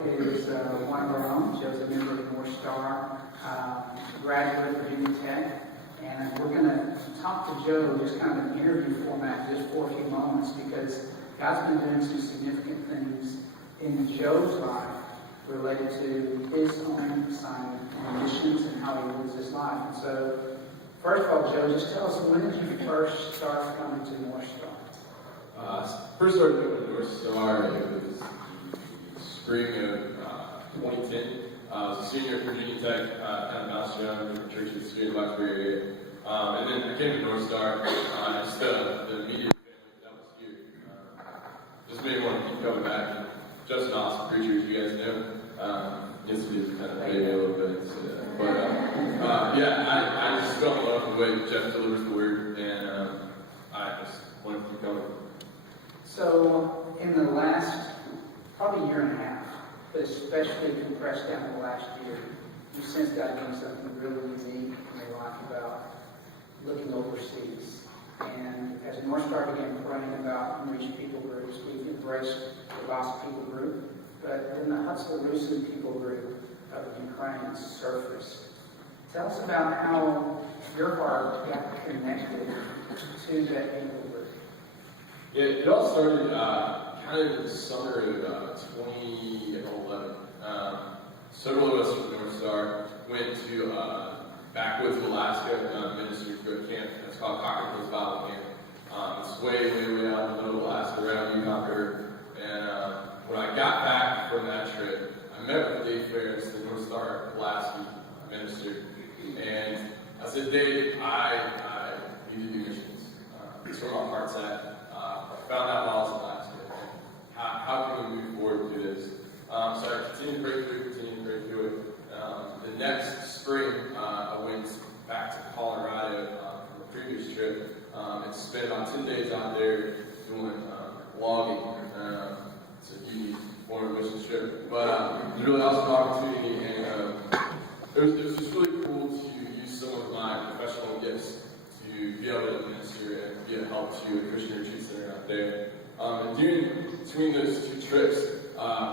Is one of our own. Joe's a member of North Star, graduate of Virginia Tech, and we're going to talk to Joe, just kind of an interview format, just for a few moments, because God's been doing some significant things in Joe's life related to his own assignment and missions and how he lives his life. And so, first of all, Joe, just tell us, when did you first start coming to North Star? First started doing North Star, it was spring of 2010. I was a senior at Virginia Tech, kind of bounced around different churches in the Blacksburg area. And then I came to North Star, just the immediate family that was here. Just made me want to keep coming back. And Justin, awesome preacher, you guys know. Yes, he is kind of maybe a little bit. I just fell in love with the way Jeff delivers the word, and I just wanted to keep coming. So, in the last probably year and a half, but especially compressed down to the last year, you sense God doing something really unique in your life about looking overseas. And as North Star began praying about unreached people groups, we've embraced the Lost People group, but then the Hudson people group of Ukraine surfaced. Tell us about how your heart got connected to that people group. Yeah, it all started kind of in the summer of 2011. Several of us from North Star went to backwoods of Alaska ministry to a camp. It's called Cochrane Hills Bible Camp. It's way out in the middle of Alaska, around Yukon River. And when I got back from that trip, I met with Dave Ferris, the North Star Alaska minister, and I said, Dave, I need to do missions. It's where my heart's at. I found out while I was in Alaska. How can we move forward with this? So I continued to pray through it. The next spring, I went back to Colorado from the previous trip and spent about 10 days out there doing logging. It's a unique form of mission trip. But it was a really awesome opportunity, and it was just really cool to use some of my professional gifts to be able to minister and be a help to a Christian retreat center out there. And between those two trips,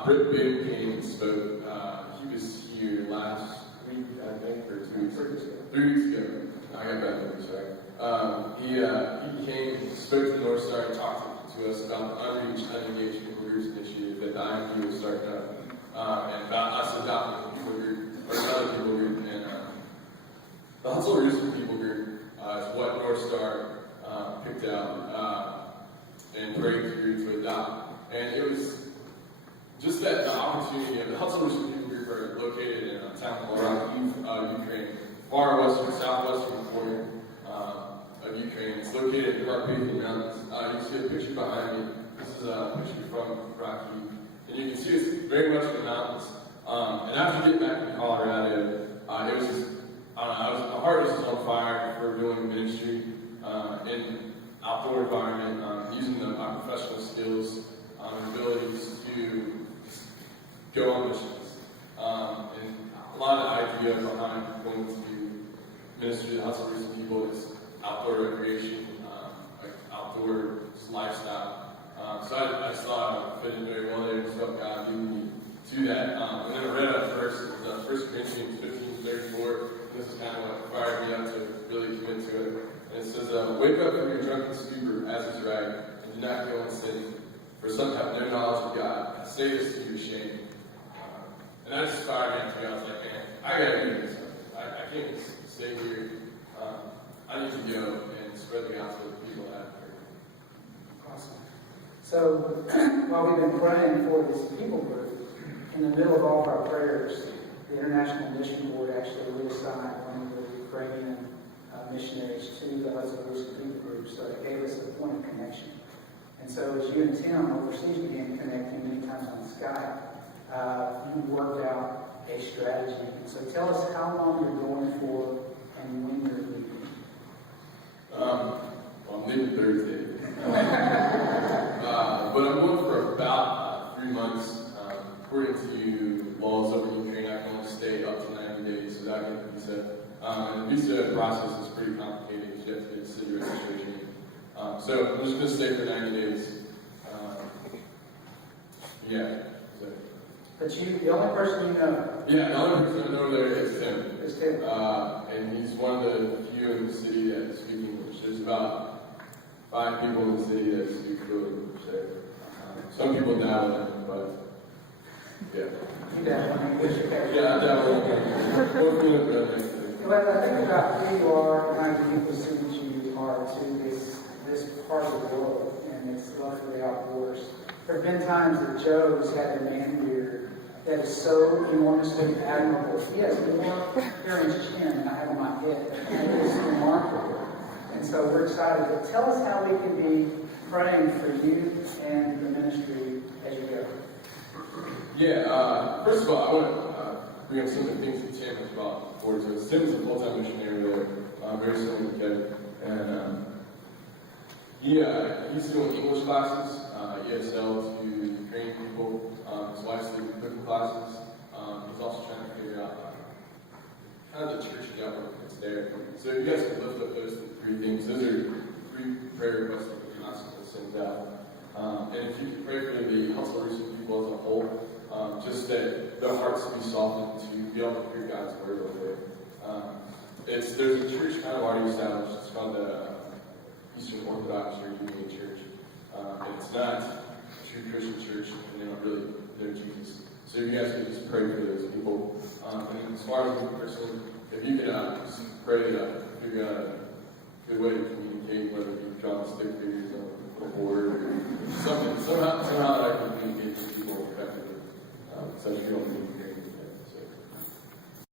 Britt Boone came and spoke. He was here last week, I think, or 2 weeks ago. 3 weeks ago. I got bad numbers, sorry. He came and spoke to North Star and talked to us about the Unreached, Unengaged People Groups initiative that the IMG was starting up. And about us adopting a people group, or another people group. And the Hustle Rooster people group is what North Star picked out and prayed through to adopt. And it was just that the opportunity of the Hustle Rooster people group are located in a town called Ukraine, far southwestern corner of Ukraine. It's located in the Carpathian Mountains. You see a picture behind me. This is a picture from Rocky. And you can see it's very much in the mountains. And after getting back to Colorado, it was just, I don't know, my heart was just on fire for doing ministry in outdoor environment, using my professional skills and abilities to go on missions. And a lot of the idea behind going to ministry to Hudson Rooster people is outdoor recreation, like outdoor lifestyle. So I just thought I would fit in very well there, just felt God leading me to that. And then I read up first, it was 1 Corinthians 15:34. This is kind of what fired me up to really commit to it. And it says, wake up from your drunken stupor, as is right, and do not go in sin. For some have no knowledge of God. I say this to your shame. And that just fired me up to me. I was like, man, I gotta do this. I can't stay here. I need to go and spread the gospel to people out here. Awesome. So, while we've been praying for this people group, in the middle of all of our prayers, the International Mission Board actually reassigned one of the Ukrainian missionaries to the Hudson Rooster people group, so it gave us a point of connection. And so as you and Tim overseas began connecting many times on Skype, you worked out a strategy. And so tell us how long you're going for and when you're leaving. I'm leaving Thursday. But I'm going for about 3 months. According to laws over in Ukraine, I can only stay up to 90 days without getting a visa. And the visa process is pretty complicated because you have to get city registration. So I'm just going to stay for 90 days. So But the only person you know Yeah, the only person I know there is Tim. is Tim. And he's one of the few in the city that speak English. There's about 5 people in the city that speak fluent English there. Some people dabble in it, but yeah. You definitely English. Yeah, I dabble in it. Both me and Brad next to me. Well, I think about who you are and how uniquely suited you are to this part of the world and its love for the outdoors. There have been times that Joe has had a man beard that is so enormously admirable. He has more hair in his chin than I have on my head. And it is remarkable. And so we're excited. But tell us how we can be praying for you and the ministry as you go. Yeah, first of all, I want to bring up some of the things that Tim has brought forward to us. Tim is a full-time missionary there, very similar to Kevin. And he's doing English classes, ESL to train people. His wife's doing cooking classes. He's also trying to figure out kind of the church government that's there. So if you guys can lift up those 3 things, those are 3 prayer requests that we constantly send out. And if you can pray for the household recent people as a whole, just that their hearts to be softened to be able to hear God's word over it. There's a church kind of already established. It's called the Eastern Orthodox or Union Church. And it's not a true Christian church, and they don't really know Jesus. So you guys can just pray for those people. And as far as me personally, if you could just pray figure out a good way to communicate, whether it be drawing stick figures on a board or something, somehow that I can communicate to people effectively. So if you don't